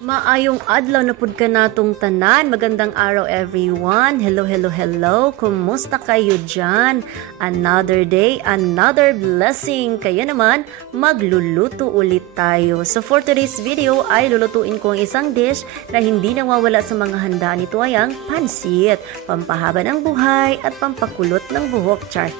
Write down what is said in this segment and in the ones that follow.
Maayong adlaw na pud ka natong tanan. Magandang araw everyone. Hello, hello, hello. Kumusta kayo dyan? Another day, another blessing. Kaya naman, magluluto ulit tayo. So for today's video ay lulutuin ko ang isang dish na hindi nawawala sa mga handaan. Ito ay ang pansit. Pampahaba ng buhay at pampakulot ng buhok. Char.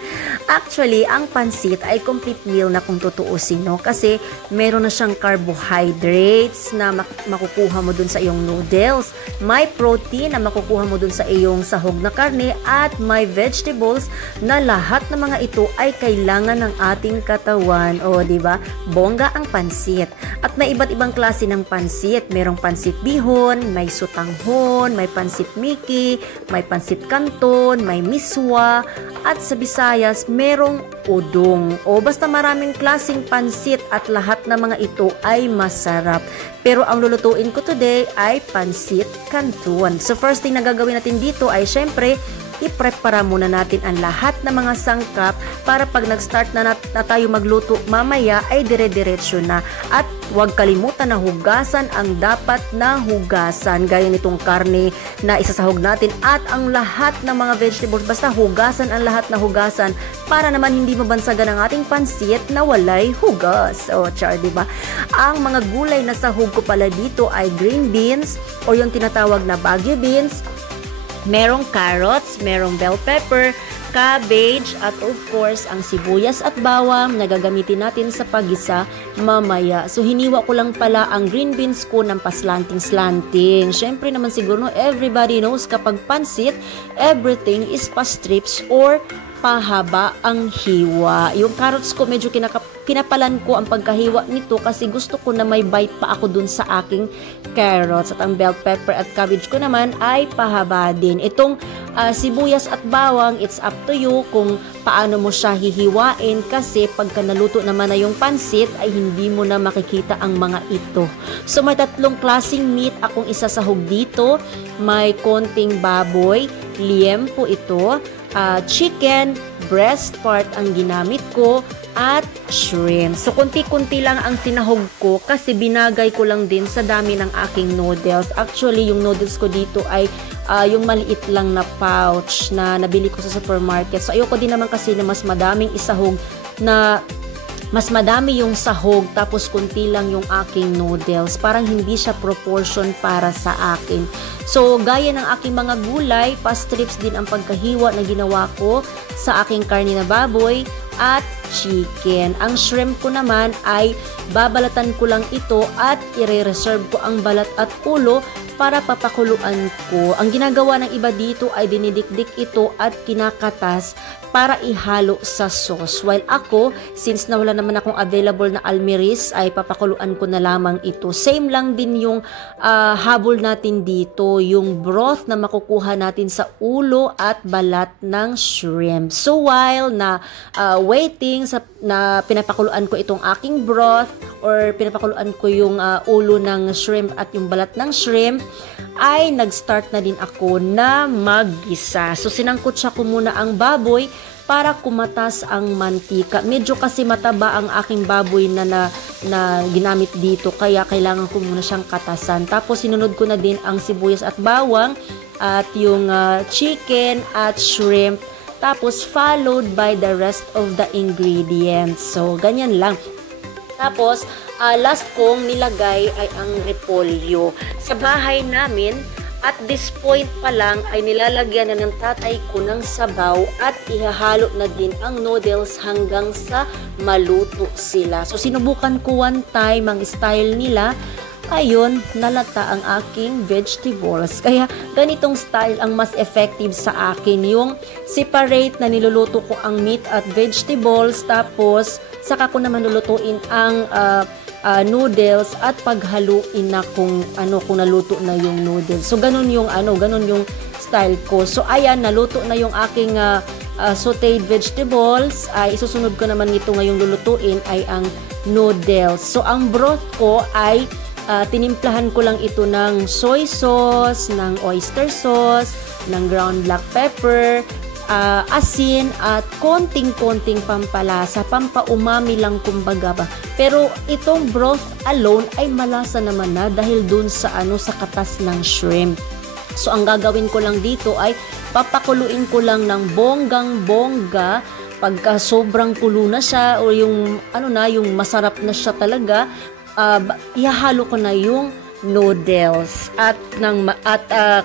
Actually, ang pansit ay complete meal na kung tutuusin, no? Kasi meron na siyang carbohydrates na makukuha mo dun sa iyong noodles, may protein na makukuha mo dun sa iyong sahog na karne, at may vegetables na lahat ng mga ito ay kailangan ng ating katawan. O, di ba? Bongga ang pansit. At may iba't ibang klase ng pansit. Merong pansit bihon, may sutanghon, may pansit miki, may pansit canton, may miswa, at sa Visayas merong udong. O basta maraming klaseng pansit at lahat ng mga ito ay masarap. Pero ang lulutuin ko today ay pansit canton. So first thing na gagawin natin dito ay syempre i-prepara muna natin ang lahat ng mga sangkap para pag nag-start na tayo magluto mamaya ay dire-diretso na. At huwag kalimutan na hugasan ang dapat na hugasan. Gaya nitong karne na isasahog natin at ang lahat ng mga vegetables. Basta hugasan ang lahat na hugasan para naman hindi mabansagan ang ating pansit na walay hugas. O, char, diba? Ang mga gulay na sahog ko pala dito ay green beans o yung tinatawag na Baguio beans. Merong carrots, merong bell pepper, cabbage, at of course, ang sibuyas at bawang na gagamitin natin sa paggisa mamaya. So, hiniwa ko lang pala ang green beans ko ng paslanting-slanting. Syempre naman siguro, no, everybody knows kapag pansit, everything is pa-strips or pahaba ang hiwa. Yung carrots ko, medyo kinapalan ko ang pagkahiwa nito kasi gusto ko na may bite pa ako dun sa aking carrots. At ang bell pepper at cabbage ko naman ay pahaba din. Itong sibuyas at bawang, it's up to you kung paano mo siya hihiwain kasi pagka naluto naman na yung pansit ay hindi mo na makikita ang mga ito. So may tatlong klaseng meat akong isasahog dito. May konting baboy, liempo ito, chicken, breast part ang ginamit ko, at shrimp. So, kunti-kunti lang ang sinahog ko kasi binagay ko lang din sa dami ng aking noodles. Actually, yung noodles ko dito ay yung maliit lang na pouch na nabili ko sa supermarket. So, ayoko din naman kasi na mas madaming isahog na mas madami yung sahog tapos kunti lang yung aking noodles. Parang hindi siya proportion para sa akin. So, gaya ng aking mga gulay, pa-strips din ang pagkahiwa na ginawa ko sa aking karne na baboy at chicken. Ang shrimp ko naman ay babalatan ko lang ito at i-reserve ko ang balat at ulo para papakuluan ko. Ang ginagawa ng iba dito ay dinidikdik ito at kinakatas para ihalo sa sauce. While ako, since nawala naman akong available na almiris, ay papakuluan ko na lamang ito. Same lang din yung habol natin dito, yung broth na makukuha natin sa ulo at balat ng shrimp. So while na waiting na pinapakuluan ko itong aking broth or pinapakuluan ko yung ulo ng shrimp at yung balat ng shrimp, ay nag-start na din ako na maggisa. So sinangkot siya ko muna ang baboy para kumatas ang mantika. Medyo kasi mataba ang aking baboy na ginamit dito kaya kailangan ko muna siyang katasan. Tapos sinunod ko na din ang sibuyas at bawang at yung chicken at shrimp. Tapos followed by the rest of the ingredients. So ganyan lang. Tapos, last kong nilagay ay ang repolyo. Sa bahay namin, at this point pa lang ay nilalagyan na ng tatay ko ng sabaw at ihahalo na din ang noodles hanggang sa maluto sila. So, sinubukan ko one time ang style nila. Ayun, nalata ang aking vegetables. Kaya ganitong style ang mas effective sa akin. Yung separate na niluluto ko ang meat at vegetables, tapos saka ko naman lulutuin ang noodles at paghaluin na kung naluto na yung noodles. So ganun yung style ko. So ayan, naluto na yung aking sauteed vegetables. Isusunod ko naman nito ngayong lulutuin ay ang noodles. So ang broth ko ay tinimplahan ko lang ito ng soy sauce, ng oyster sauce, ng ground black pepper, asin at konting-konting pampalasa, pampaumami lang kumbaga ba. Pero itong broth alone ay malasa naman na dahil dun sa sa katas ng shrimp. So ang gagawin ko lang dito ay papakuluin ko lang ng bonggang-bongga. Pagka sobrang kulo na siya o yung yung masarap na siya talaga, ihahalo ko na yung noodles at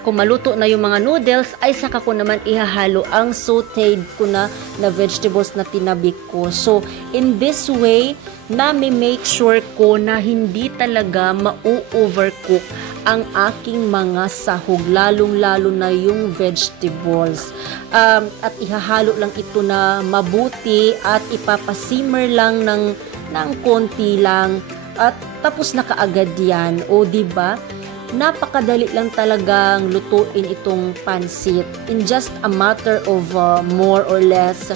kung maluto na yung mga noodles ay saka ko naman ihahalo ang sauteed ko na vegetables na tinabi ko. So in this way make sure ko na hindi talaga ma-overcook ang aking mga sahog, lalong-lalo na yung vegetables. At ihahalo lang ito na mabuti at ipapasimmer lang ng konti lang. At tapos na kaagad yan. O diba? Napakadali lang talagang lutuin itong pansit. In just a matter of more or less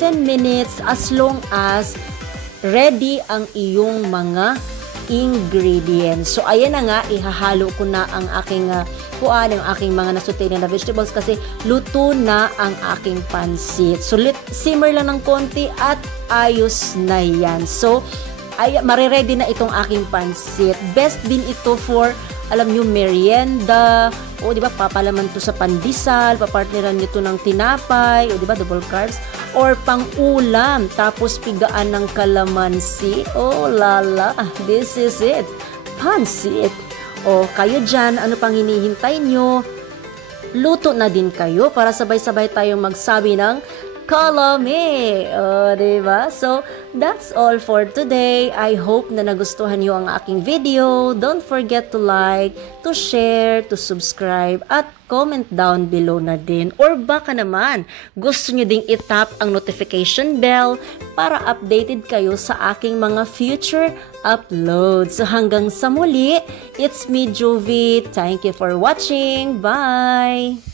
10 minutes as long as ready ang iyong mga ingredients. So ayan na nga, ihahalo ko na ang aking ang aking mga nasute na vegetables kasi luto na ang aking pansit. So simmer lang ng konti at ayos na yan. So mariready na itong aking pansit. Best din ito for, alam nyo, merienda. O, di ba, papalaman to sa pandesal, papartneran nyo to ng tinapay, o, di ba, double carbs. Or pang-ulam, tapos pigaan ng kalamansi. Oh, lala, this is it. Pansit. O, kayo dyan, ano pang hinihintay nyo? Luto na din kayo para sabay-sabay tayong magsabi ng Kalame! O, diba? So, that's all for today. I hope na nagustuhan nyo ang aking video. Don't forget to like, to share, to subscribe, at comment down below na din. Or baka naman, gusto nyo ding itap ang notification bell para updated kayo sa aking mga future uploads. So, hanggang sa muli, it's me, Juvie. Thank you for watching. Bye!